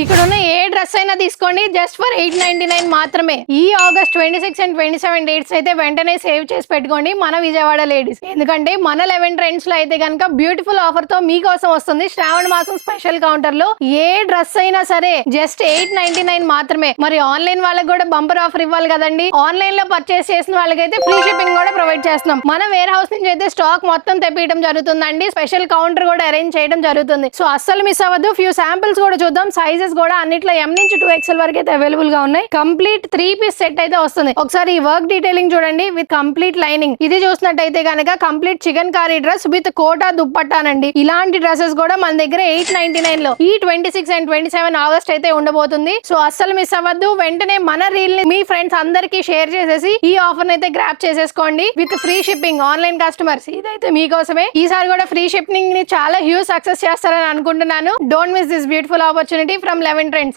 ఇక్కడ ఉన్న ఏ డ్రెస్ అయినా తీసుకోండి జస్ట్ ఫర్ 899 మాత్రమే. ఈ ఆగస్ట్ 26 అండ్ 27 డేట్స్ అయితే వెంటనే సేవ్ చేసి పెట్టుకోండి మన విజయవాడ లేడీస్. ఎందుకంటే మన 11 ట్రెండ్స్ లో అయితే కనుక బ్యూటిఫుల్ ఆఫర్ తో మీకోసం వస్తుంది శ్రావణ మాసం స్పెషల్ కౌంటర్ లో. ఏ డ్రెస్ అయినా సరే జస్ట్ 899 మాత్రమే. మరి ఆన్లైన్ వాళ్ళకి కూడా బంపర్ ఆఫర్ ఇవ్వాలి కదండి. ఆన్లైన్ లో పర్చేస్ చేసిన వాళ్ళకైతే ఫ్రీ షిప్పింగ్ కూడా ప్రొవైడ్ చేస్తున్నాం. మన వేర్ హౌస్ నుంచి అయితే స్టాక్ మొత్తం తెప్పియడం జరుగుతుందండి. స్పెషల్ కౌంటర్ కూడా అరేంజ్ చేయడం జరుగుతుంది. సో అస్సలు మిస్ అవ్వద్దు. ఫ్యూ శాంపిల్స్ కూడా చూద్దాం. సైజెస్ కూడా అన్నిట్లో M నుంచి 2XL వరకు అయితే అవైలబుల్ గా ఉన్నాయి. కంప్లీట్ 3 పీస్ సెట్ అయితే వస్తుంది. ఒకసారి ఈ వర్క్ డీటెయిలింగ్ చూడండి విత్ కంప్లీట్ లైనింగ్. ఇది చూసినట్టయితే కనుక complete chikankari dress with Kota దుప్పట్టానండి. ఇలాంటి డ్రెస్సెస్ కూడా మన దగ్గర 899 లో ఈ 26 అండ్ 27 ఆగస్ట్ అయితే ఉండబోతుంది. సో అస్సలు మిస్ అవ్వద్దు. వెంటనే మన రీల్ ని మీ ఫ్రెండ్స్ అందరికి షేర్ చేసేసి ఈ ఆఫర్ అయితే గ్రాప్ చేసేసుకోండి with free shipping. Online customers ఇదైతే మీకోసమే. ఈసారి కూడా ఫ్రీ షిప్పింగ్ ని చాలా హ్యూజ్ సక్సెస్ చేస్తారని అనుకుంటున్నాను. Don't miss this beautiful opportunity from 11 Trends.